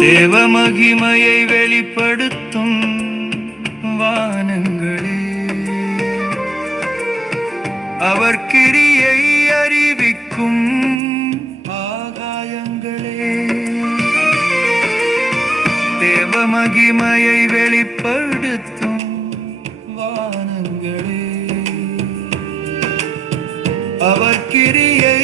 தேவ மகிமையை வெளிப்படுத்தும் வானங்களே, அவர் கிரியை அறிவிக்கும் ஆகாயங்களே, தேவ மகிமையை வெளிப்படுத்தும் வானங்களே, அவர் கிரியை